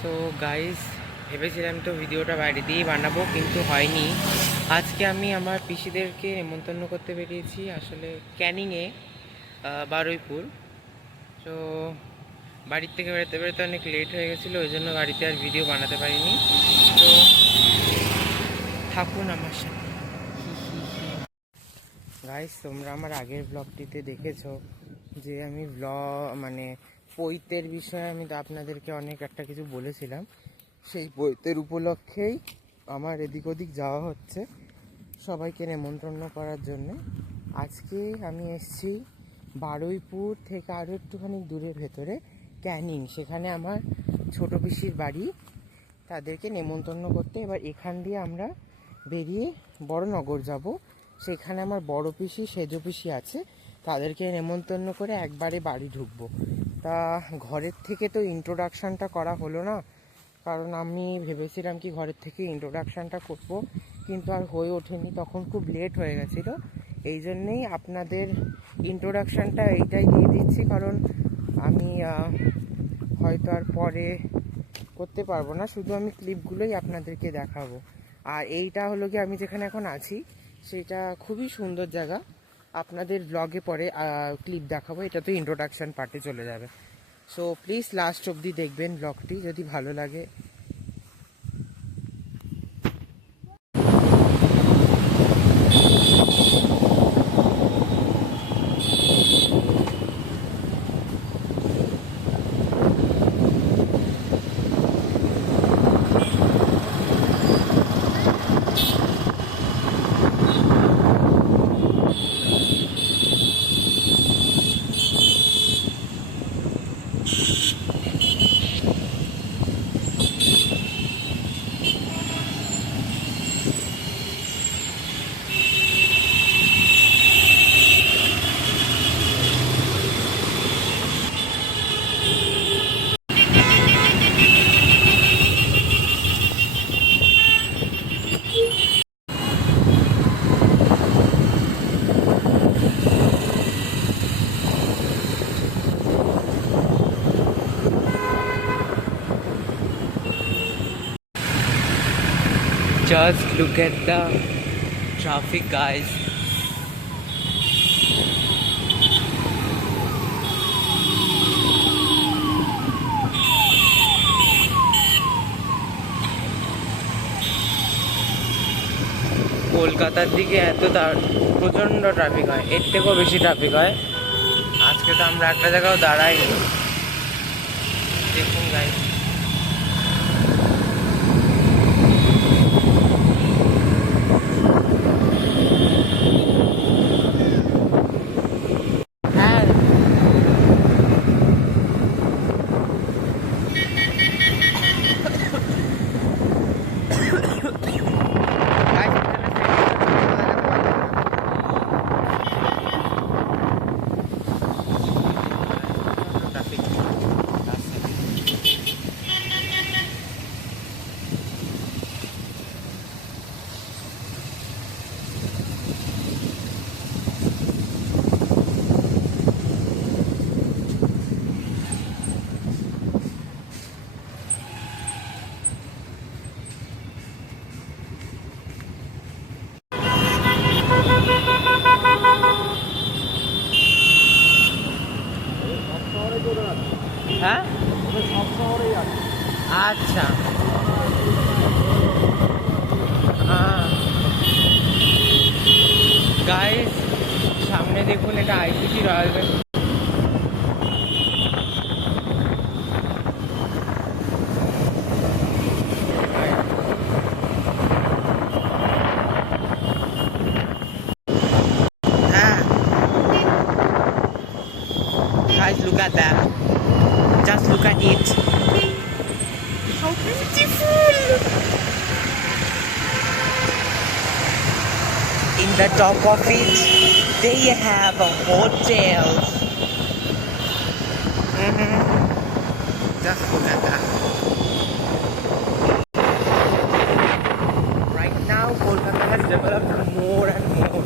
So guys, ভেবেছিলাম তো ভিডিওটা বাইরে দিয়েই বানাবো, কিন্তু হয়নি। আজকে আমি আমার পিসিদেরকে নেমন্তন্ন করতে বেরিয়েছি আসলে ক্যানিংয়ে, বারুইপুর। তো বাড়ির থেকে বেরোতে বেরোতে অনেক লেট হয়ে গেছিলো, ওই জন্য বাড়িতে আর ভিডিও বানাতে পারিনি। তো থাকুন আমার সাথে। গাইস, তোমরা আমার আগের ব্লগটিতে দেখেছো যে আমি পৈতের বিষয়ে আমি তো আপনাদেরকে অনেক একটা কিছু বলেছিলাম। সেই পৈতের উপলক্ষেই আমার এদিক ওদিক যাওয়া হচ্ছে সবাইকে নেমন্তন্ন করার জন্যে। আজকে আমি এসেছি বারুইপুর থেকে আরও একটুখানি দূরের ভেতরে ক্যানিং, সেখানে আমার ছোটো পিসির বাড়ি। তাদেরকে নেমন্তন্ন করতে এবার এখান দিয়ে আমরা বেরিয়ে বড়নগর যাব। সেখানে আমার বড় পিসি সেজ পিসি আছে, তাদেরকে নেমন্তন্ন করে একবারে বাড়ি ঢুকবো। তা ঘরের থেকে তো ইন্ট্রোডাকশানটা করা হলো না, কারণ আমি ভেবেছিলাম কি ঘরের থেকে ইন্ট্রোডাকশানটা করব, কিন্তু আর হয়ে ওঠেনি, তখন খুব লেট হয়ে গেছিলো। এই জন্যেই আপনাদের ইন্ট্রোডাকশানটা এইটাই দিয়ে দিচ্ছি, কারণ আমি হয়তো আর পরে করতে পারবো না, শুধু আমি ক্লিপগুলোই আপনাদেরকে দেখাবো। আর এইটা হলো কি, আমি যেখানে এখন আছি সেটা খুবই সুন্দর জায়গা, আপনাদের ব্লগে পরে ক্লিপ দেখাবো, এটা তো ইন্ট্রোডাকশান পার্টে চলে যাবে। সো প্লিজ লাস্ট অবধি দেখবেন ব্লগটি, যদি ভালো লাগে। Just look at the traffic, guys. কলকাতার দিকে এত প্রচণ্ড ট্রাফিক হয়, এর থেকেও বেশি ট্রাফিক হয়। আজকে তো আমরা একটা জায়গাও দাঁড়াইনি, দেখুন গাইস। হ্যাঁ, হ্যাঁ, আচ্ছা, গাইস সামনে দেখুন, এটা আইসিসি রয়্যাল বেঙ্গল। হ্যাঁ guys, look at that, just look at it, how beautiful. In the top of it they have a hotel. Just look at that. Right now Kolkata has developed more and more.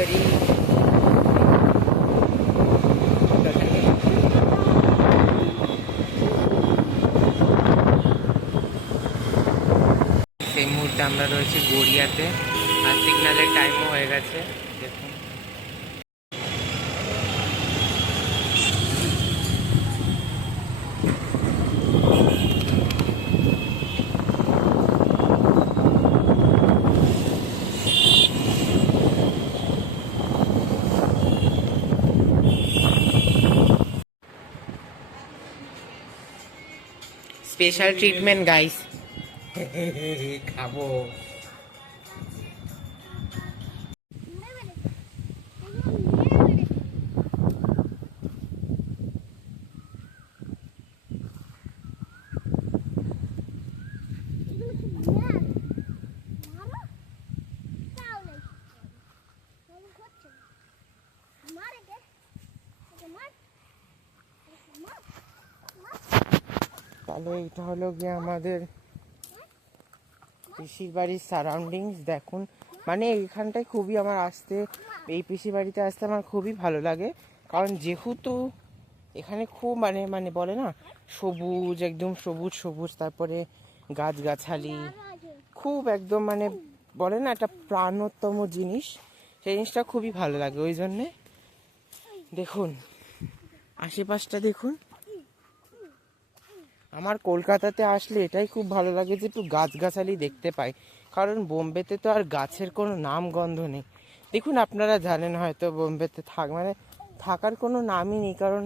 Very সেই মুহূর্তে আমরা রয়েছি গড়িয়াতে, আর সিগন্যালের টাইমও হয়ে গেছে। দেখুন স্পেশাল ট্রিটমেন্ট গাইস, খাবো। তাহলে এটা হলো গিয়ে আমাদের পিসির বাড়ির সারাউন্ডিংস। দেখুন মানে এইখানটায় খুবই আমার আসতে, এই পিসির বাড়িতে আসতে আমার খুবই ভালো লাগে, কারণ যেহেতু এখানে খুব মানে মানে বলে না সবুজ, একদম সবুজ সবুজ, তারপরে গাছগাছালি খুব একদম মানে বলে না একটা প্রাণতম জিনিস, সেই জিনিসটা খুবই ভালো লাগে। ওই জন্যে দেখুন আশেপাশটা দেখুন। আমার কলকাতাতে আসলে এটাই খুব ভালো লাগে যে একটু গাছগাছালি দেখতে পাই, কারণ বোম্বেতে তো আর গাছের কোনো নাম গন্ধ নেই। দেখুন আপনারা জানেন হয়তো বোম্বেতে মানে থাকার কোনো নামই নেই, কারণ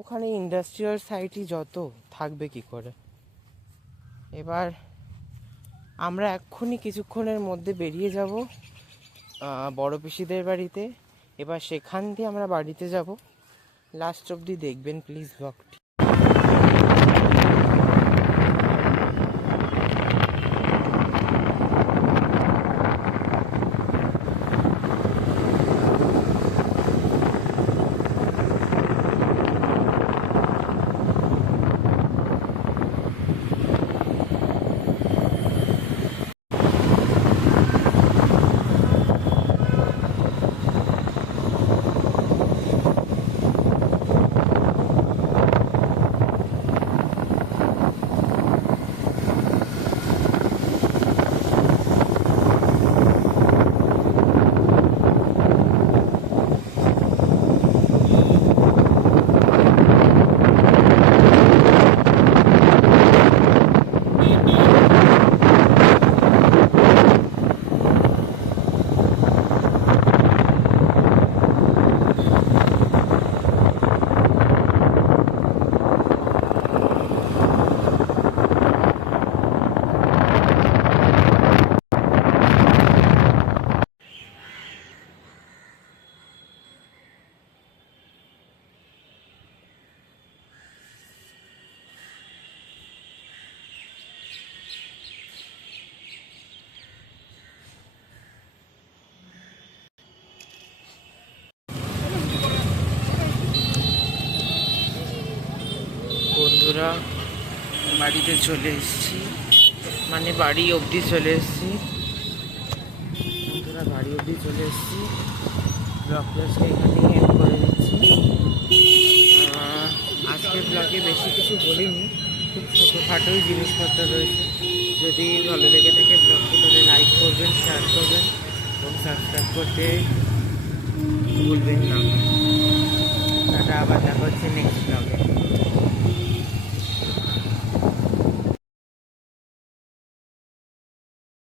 ওখানে ইন্ডাস্ট্রিয়াল সাইটই যত, থাকবে কি করে। এবার আমরা এক্ষুনি কিছুক্ষণের মধ্যে বেরিয়ে যাব বড় পিসিদের বাড়িতে। এবার সেখান দিয়ে আমরা বাড়িতে যাব। লাস্ট অবধি দেখবেন প্লিজ ব্লগটি। বন্ধুরা বাড়িতে চলে এসেছি, মানে বাড়ি অবধি চলে এসেছি। বন্ধুরা বাড়ি অবধি চলে এসেছি, ব্লগটা এখানেই এন্ড করে দিচ্ছি। আজকের ব্লগে বেশি কিছু বলিনি, খুব ছোটোখাটোই জিনিসপত্র রয়েছে। যদি ভালো লেগে থাকে ব্লগটি তাহলে লাইক করবেন, শেয়ার করবেন এবং সাবস্ক্রাইব করতে ভুলবেন না। তাটা আবার দেখা হচ্ছে নেক্সট ব্লগে।